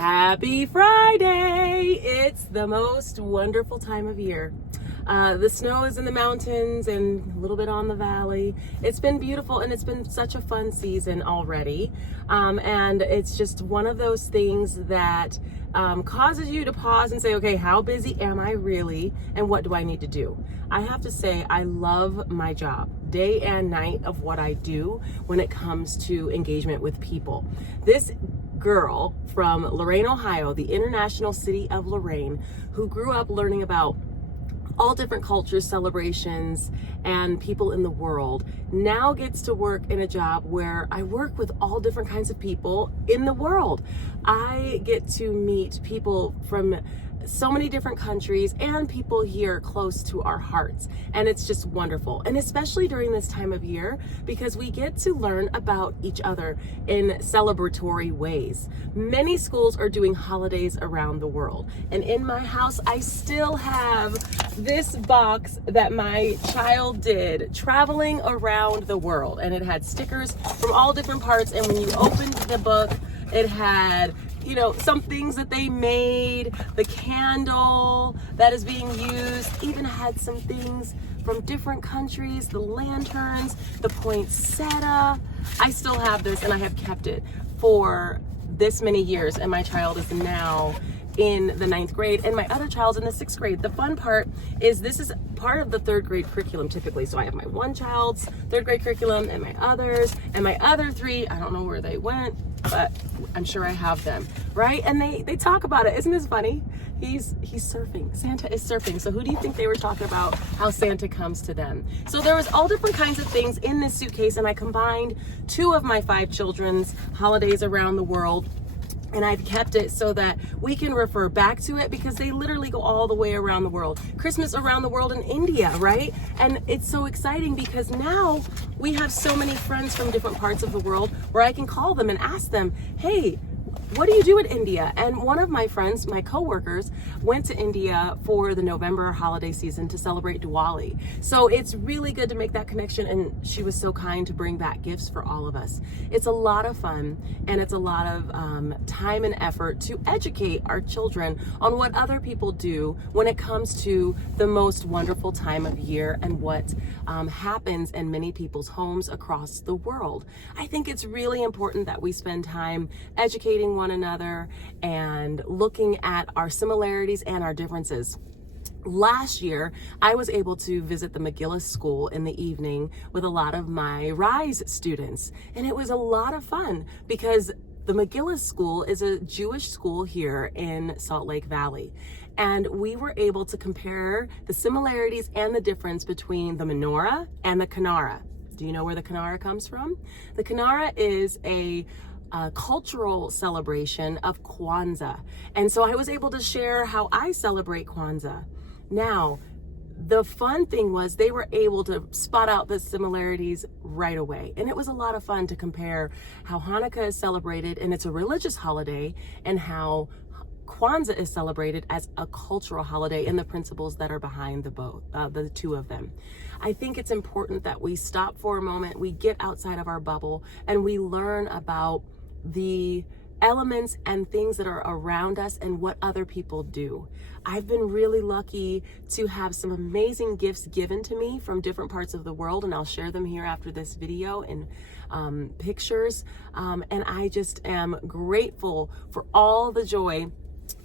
Happy Friday! It's the most wonderful time of year. The snow is in the mountains and a little bit on the valley. It's been beautiful and it's been such a fun season already. And it's just one of those things that causes you to pause and say, okay, how busy am I really? And what do I need to do? I have to say, I love my job, day and night of what I do when it comes to engagement with people. This girl from Lorain, Ohio, the International City of Lorain, who grew up learning about all different cultures, celebrations, and people in the world, now gets to work in a job where I work with all different kinds of people in the world. I get to meet people from so many different countries and people here close to our hearts. And it's just wonderful. And especially during this time of year, because we get to learn about each other in celebratory ways. Many schools are doing holidays around the world. And in my house, I still have this box that my child did traveling around the world. And it had stickers from all different parts. And when you opened the book, it had some things that they made, the candle that is being used, even had some things from different countries, the lanterns, the poinsettia. I still have this and I have kept it for this many years, and my child is now in the 9th grade and my other child's in the 6th grade. The fun part is this is part of the 3rd grade curriculum typically. So I have my one child's 3rd grade curriculum and my others, and my other 3, I don't know where they went, but I'm sure I have them, right? And they talk about it. Isn't this funny? He's surfing. Santa is surfing. So who do you think they were talking about how Santa comes to them? So there was all different kinds of things in this suitcase, and I combined 2 of my 5 children's holidays around the world. And I've kept it so that we can refer back to it because they literally go all the way around the world. Christmas around the world in India, right? And it's so exciting because now we have so many friends from different parts of the world where I can call them and ask them, hey, what do you do in India? And one of my friends, my coworkers, went to India for the November holiday season to celebrate Diwali. So it's really good to make that connection, and she was so kind to bring back gifts for all of us. It's a lot of fun, and it's a lot of time and effort to educate our children on what other people do when it comes to the most wonderful time of year and what happens in many people's homes across the world. I think it's really important that we spend time educating one another and looking at our similarities and our differences. Last year, I was able to visit the McGillis School in the evening with a lot of my RISE students, and it was a lot of fun because the McGillis School is a Jewish school here in Salt Lake Valley. And we were able to compare the similarities and the difference between the menorah and the Kinara. Do you know where the Kinara comes from? The Kinara is a cultural celebration of Kwanzaa. And so I was able to share how I celebrate Kwanzaa. Now, the fun thing was they were able to spot out the similarities right away. And it was a lot of fun to compare how Hanukkah is celebrated, and it's a religious holiday, and how Kwanzaa is celebrated as a cultural holiday, and the principles that are behind the 2 of them. I think it's important that we stop for a moment, we get outside of our bubble, and we learn about the elements and things that are around us and what other people do. I've been really lucky to have some amazing gifts given to me from different parts of the world, and I'll share them here after this video in pictures. And I just am grateful for all the joy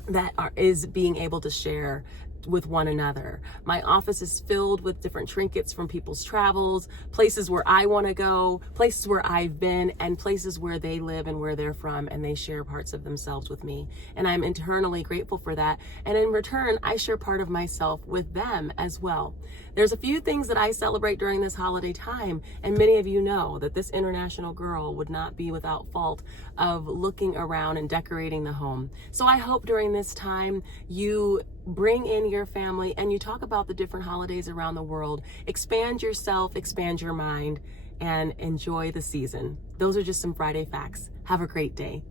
that is being able to share with one another. My office is filled with different trinkets from people's travels, places where I want to go, places where I've been, and places where they live and where they're from, and they share parts of themselves with me. And I'm internally grateful for that. And in return, I share part of myself with them as well. There's a few things that I celebrate during this holiday time, and many of you know that this international girl would not be without fault of looking around and decorating the home. So I hope during this time you bring in your family and you talk about the different holidays around the world. Expand yourself, expand your mind, and enjoy the season. Those are just some Friday facts. Have a great day.